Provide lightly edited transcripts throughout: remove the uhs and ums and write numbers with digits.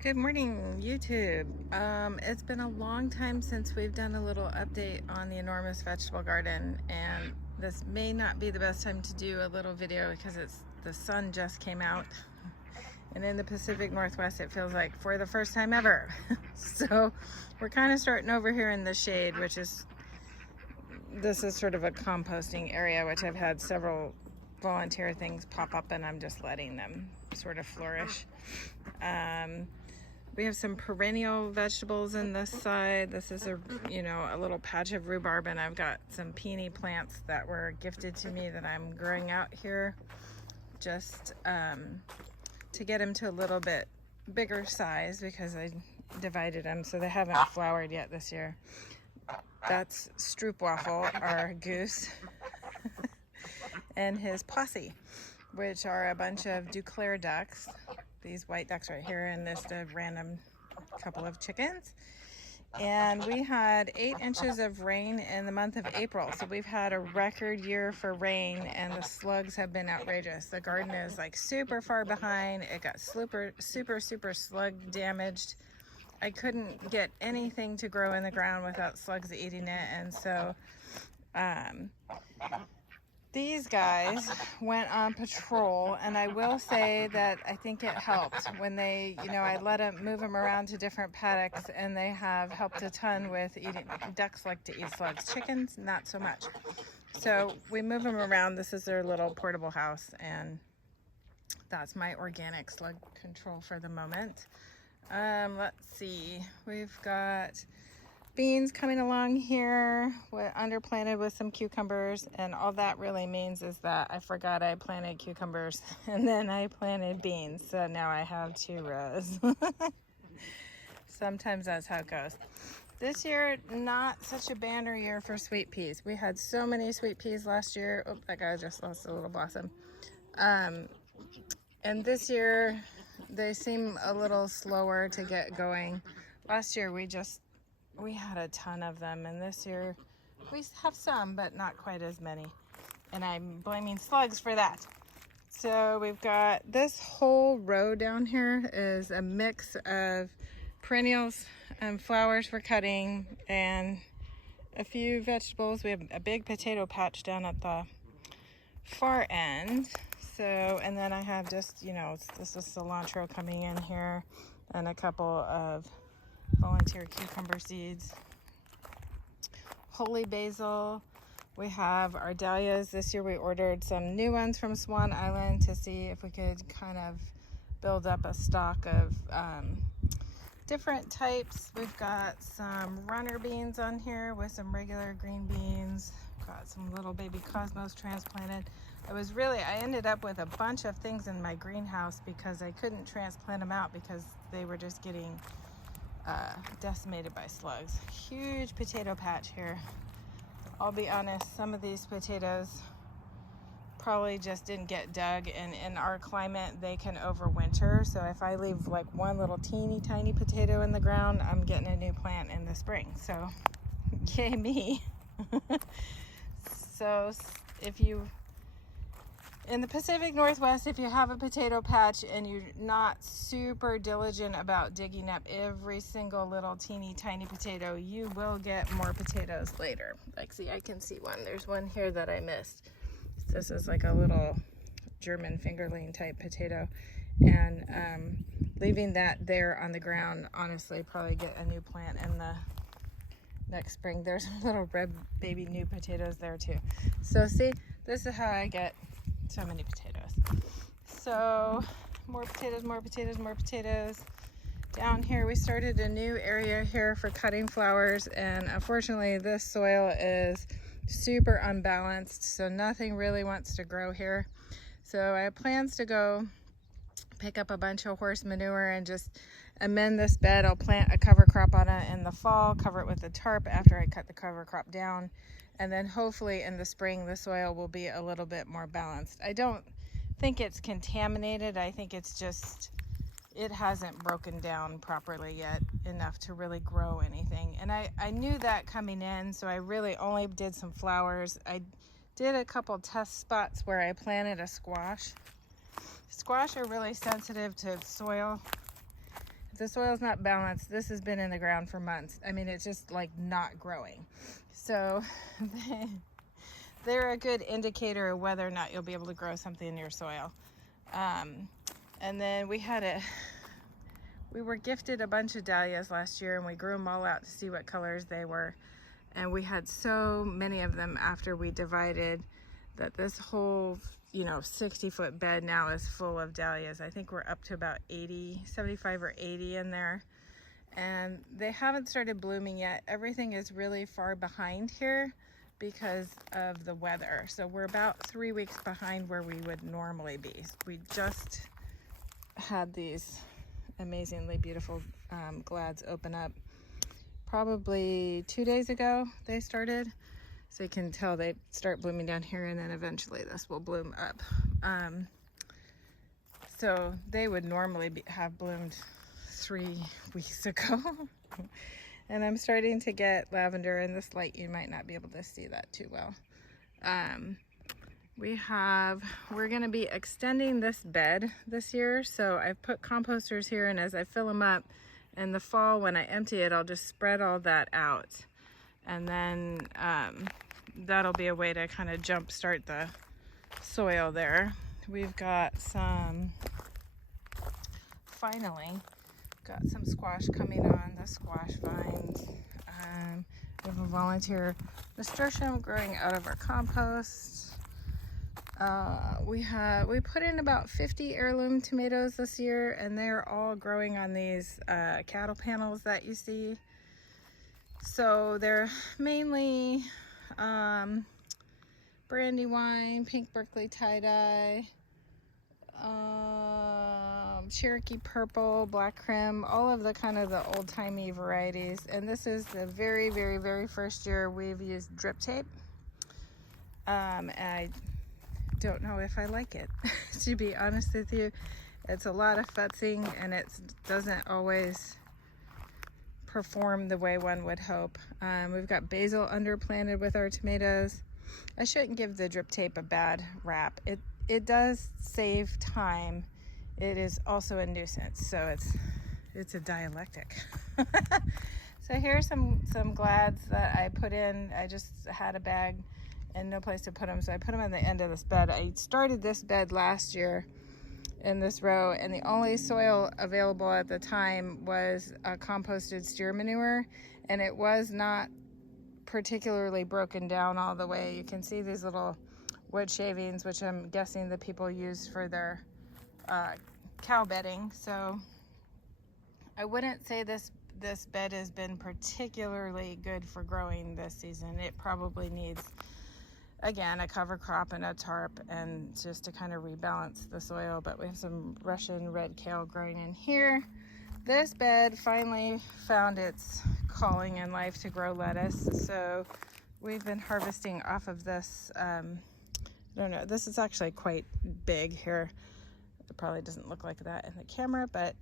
Good morning, YouTube. It's been a long time since we've done a little update on the enormous vegetable garden, and this may not be the best time to do a little video because the sun just came out, and in the Pacific Northwest it feels like for the first time ever. So we're kind of starting over here in the shade, this is sort of a composting area, which I've had several volunteer things pop up, and I'm just letting them sort of flourish. We have some perennial vegetables in this side. This is a little patch of rhubarb, and I've got some peony plants that were gifted to me that I'm growing out here just to get them to a little bit bigger size because I divided them so they haven't flowered yet this year. That's Stroopwafel, our goose, and his posse, which are a bunch of Duclair ducks. These white ducks right here, and just a random couple of chickens. And we had 8 inches of rain in the month of April, so we've had a record year for rain, and the slugs have been outrageous. The garden is like super far behind. It got super slug damaged. I couldn't get anything to grow in the ground without slugs eating it, and so these guys went on patrol, and I will say that I think it helped when they, I let them move them around to different paddocks, and they have helped a ton with eating. Ducks like to eat slugs. Chickens, not so much. So we move them around. This is their little portable house, and that's my organic slug control for the moment. Let's see. We've got beans coming along here, underplanted with some cucumbers, and all that really means is that I forgot I planted cucumbers and then I planted beans, so now I have 2 rows. Sometimes that's how it goes. This year, not such a banner year for sweet peas. We had so many sweet peas last year. Oh, that guy just lost a little blossom. And this year they seem a little slower to get going. Last year we had a ton of them, and this year we have some, but not quite as many. And I'm blaming slugs for that. So we've got this whole row down here is a mix of perennials and flowers for cutting and a few vegetables. We have a big potato patch down at the far end. So, and then I have just, this is cilantro coming in here and a couple of volunteer cucumber seeds. Holy basil. We have our dahlias. This year we ordered some new ones from Swan Island to see if we could kind of build up a stock of different types. We've got some runner beans on here with some regular green beans. Got some little baby cosmos transplanted. I ended up with a bunch of things in my greenhouse because I couldn't transplant them out because they were just getting decimated by slugs. Huge potato patch here. I'll be honest, some of these potatoes probably just didn't get dug, and in our climate they can overwinter, so if I leave like one little teeny tiny potato in the ground, I'm getting a new plant in the spring, so yay me. So if you in the Pacific Northwest, if you have a potato patch and you're not super diligent about digging up every single little teeny tiny potato, you will get more potatoes later. Like, see, I can see one. There's one here that I missed. This is like a little German fingerling type potato. And leaving that there on the ground, honestly, probably get a new plant in the next spring. There's little red baby new potatoes there too. So see, this is how I get so many potatoes. So more potatoes. Down here we started a new area here for cutting flowers, and unfortunately this soil is super unbalanced, so nothing really wants to grow here. So I have plans to go pick up a bunch of horse manure and just amend this bed. I'll plant a cover crop on it in the fall, cover it with a tarp after I cut the cover crop down, and then hopefully in the spring the soil will be a little bit more balanced. I don't think it's contaminated. I think it's just, it hasn't broken down properly yet enough to really grow anything. And I knew that coming in, so I really only did some flowers. I did a couple test spots where I planted a squash. Squash are really sensitive to soil. the soil's not balanced. This has been in the ground for months. I mean, it's just like not growing. So they're a good indicator of whether or not you'll be able to grow something in your soil. And then we were gifted a bunch of dahlias last year, and we grew them all out to see what colors they were. And we had so many of them after we divided that this whole, 60-foot bed now is full of dahlias. I think we're up to about 75 or 80 in there. And they haven't started blooming yet. Everything is really far behind here because of the weather. So we're about 3 weeks behind where we would normally be. We just had these amazingly beautiful glads open up probably 2 days ago. They started, so you can tell they start blooming down here, and then eventually this will bloom up. So they would normally have bloomed 3 weeks ago. And I'm starting to get lavender in this light. You might not be able to see that too well. We're going to be extending this bed this year, so I've put composters here, and as I fill them up in the fall when I empty it, I'll just spread all that out, and then that'll be a way to kind of jump start the soil there. We've got finally got some squash coming on, the squash vines. We have a volunteer nasturtium growing out of our compost. We put in about 50 heirloom tomatoes this year, and they're all growing on these cattle panels that you see. So they're mainly Brandywine, Pink Berkeley tie-dye, Cherokee Purple, Black Crim, all of the kind of the old-timey varieties. And this is the very, very, very first year we've used drip tape. And I don't know if I like it, to be honest with you. It's a lot of futzing, and it doesn't always perform the way one would hope. We've got basil underplanted with our tomatoes. I shouldn't give the drip tape a bad rap. It does save time. It is also a nuisance, so it's a dialectic. So here's some glads that I put in. I just had a bag and no place to put them, so I put them on the end of this bed. I started this bed last year in this row, and the only soil available at the time was composted steer manure, and it was not particularly broken down all the way. You can see these little wood shavings, which I'm guessing the people use for their cow bedding. So I wouldn't say this bed has been particularly good for growing this season. It probably needs, again, a cover crop and a tarp, and just to kind of rebalance the soil. But we have some Russian red kale growing in here. This bed finally found its calling in life to grow lettuce, so we've been harvesting off of this. I don't know, this is actually quite big here. It probably doesn't look like that in the camera, but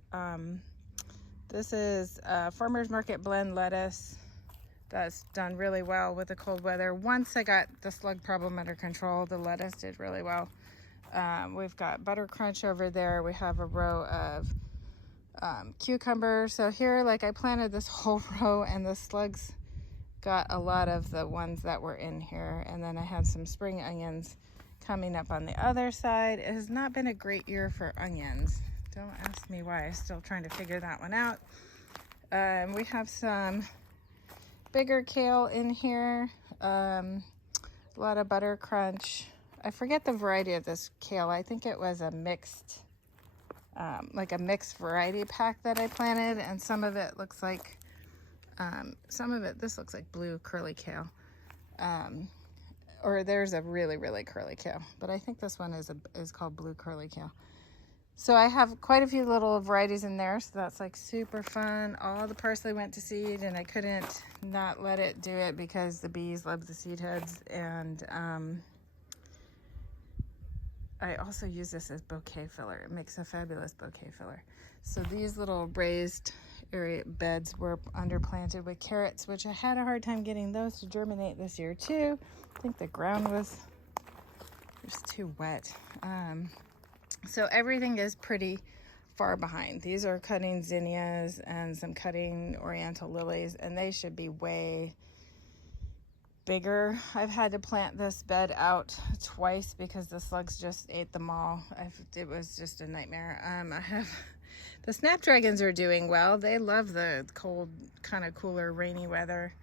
this is Farmers Market blend lettuce that's done really well with the cold weather. Once I got the slug problem under control, the lettuce did really well. We've got Butter Crunch over there. We have a row of cucumber. So here, like, I planted this whole row, and the slugs got a lot of the ones that were in here. And then I had some spring onions coming up on the other side. It has not been a great year for onions. Don't ask me why. I'm still trying to figure that one out. We have some bigger kale in here. A lot of Butter Crunch. I forget the variety of this kale. I think it was a mixed, like a mixed variety pack that I planted, and some of it looks like, this looks like blue curly kale. Or there's a really, really curly kale, but I think this one is called blue curly kale. So I have quite a few little varieties in there, so that's like super fun. All the parsley went to seed, and I couldn't not let it do it because the bees love the seed heads. And I also use this as bouquet filler. It makes a fabulous bouquet filler. So these little raised area beds were underplanted with carrots, which I had a hard time getting those to germinate this year too. I think the ground was just too wet. So everything is pretty far behind. These are cutting zinnias and some cutting oriental lilies, and they should be way bigger. I've had to plant this bed out twice because the slugs just ate them all. It was just a nightmare. I have the snapdragons are doing well. They love the cold, kind of cooler, rainy weather.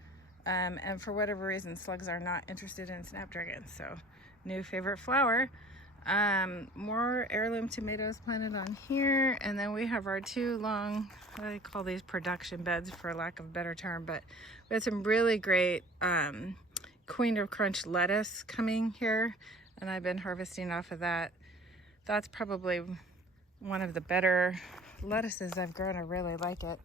And for whatever reason, slugs are not interested in snapdragons. So, new favorite flower. More heirloom tomatoes planted on here. And then we have our two long, I call these production beds for lack of a better term, but we had some really great Queen of Crunch lettuce coming here. And I've been harvesting off of that. That's probably one of the better lettuces I've grown. I really like it.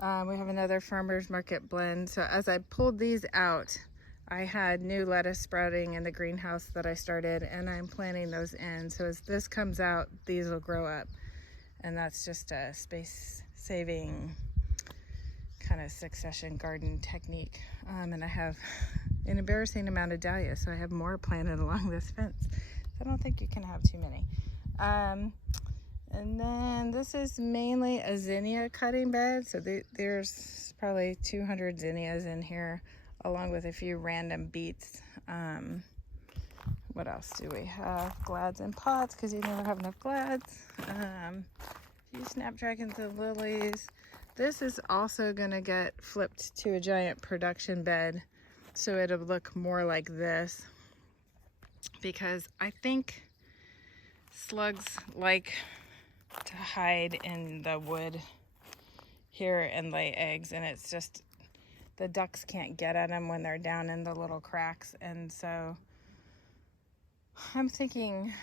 We have another farmer's market blend. So as I pulled these out, I had new lettuce sprouting in the greenhouse that I started, and I'm planting those in. So as this comes out, these will grow up. And that's just a space-saving kind of succession garden technique. And I have an embarrassing amount of dahlias, so I have more planted along this fence. I don't think you can have too many. And then this is mainly a zinnia cutting bed. So there's probably 200 zinnias in here, along with a few random beets. What else do we have? Glads and pots, because you never have enough glads. A few snapdragons and lilies. This is also gonna get flipped to a giant production bed, so it'll look more like this, because I think slugs like to hide in the wood here and lay eggs, and it's just the ducks can't get at them when they're down in the little cracks. And so I'm thinking,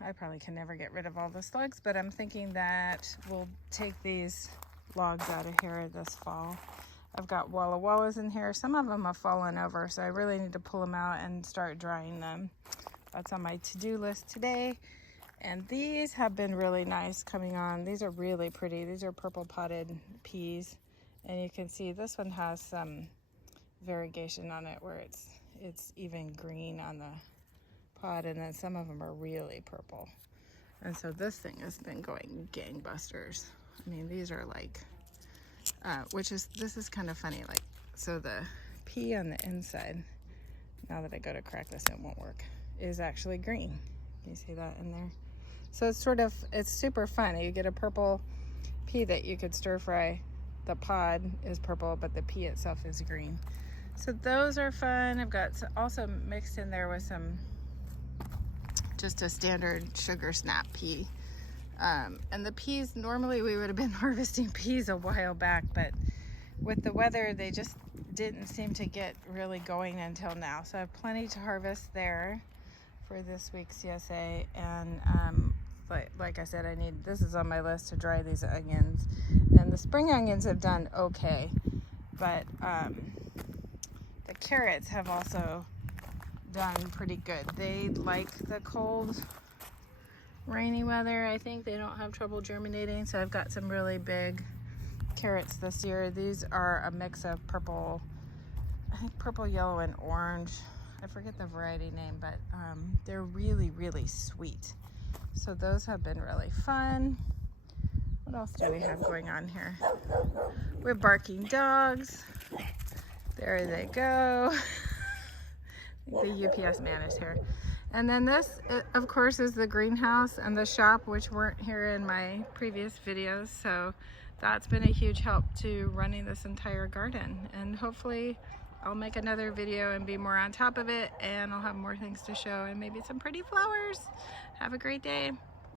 I probably can never get rid of all the slugs, but I'm thinking that we'll take these logs out of here this fall. I've got Walla Wallas in here. Some of them have fallen over, so I really need to pull them out and start drying them. That's on my to-do list today. And these have been really nice coming on. These are really pretty. These are purple potted peas. And you can see this one has some variegation on it where it's even green on the pod, and then some of them are really purple. And so this thing has been going gangbusters. I mean, these are like, this is kind of funny. Like, so the pea on the inside, now that I go to crack this, it won't work, is actually green. You see that in there? So it's super fun. You get a purple pea that you could stir fry. The pod is purple, but the pea itself is green. So those are fun. I've got also mixed in there with some, just a standard sugar snap pea. And the peas, normally we would have been harvesting peas a while back, but with the weather, they just didn't seem to get really going until now. So I have plenty to harvest there for this week's CSA. And like I said, this is on my list to dry these onions. And the spring onions have done okay, but the carrots have also done pretty good. They like the cold, rainy weather. I think they don't have trouble germinating, so I've got some really big carrots this year. These are a mix of purple, I think purple, yellow, and orange. I forget the variety name, but they're really, really sweet. So those have been really fun. What else do we have going on here? We're barking dogs. There they go. The UPS man is here. And then this, of course, is the greenhouse and the shop, which weren't here in my previous videos. So that's been a huge help to running this entire garden. And hopefully I'll make another video and be more on top of it, and I'll have more things to show and maybe some pretty flowers. Have a great day.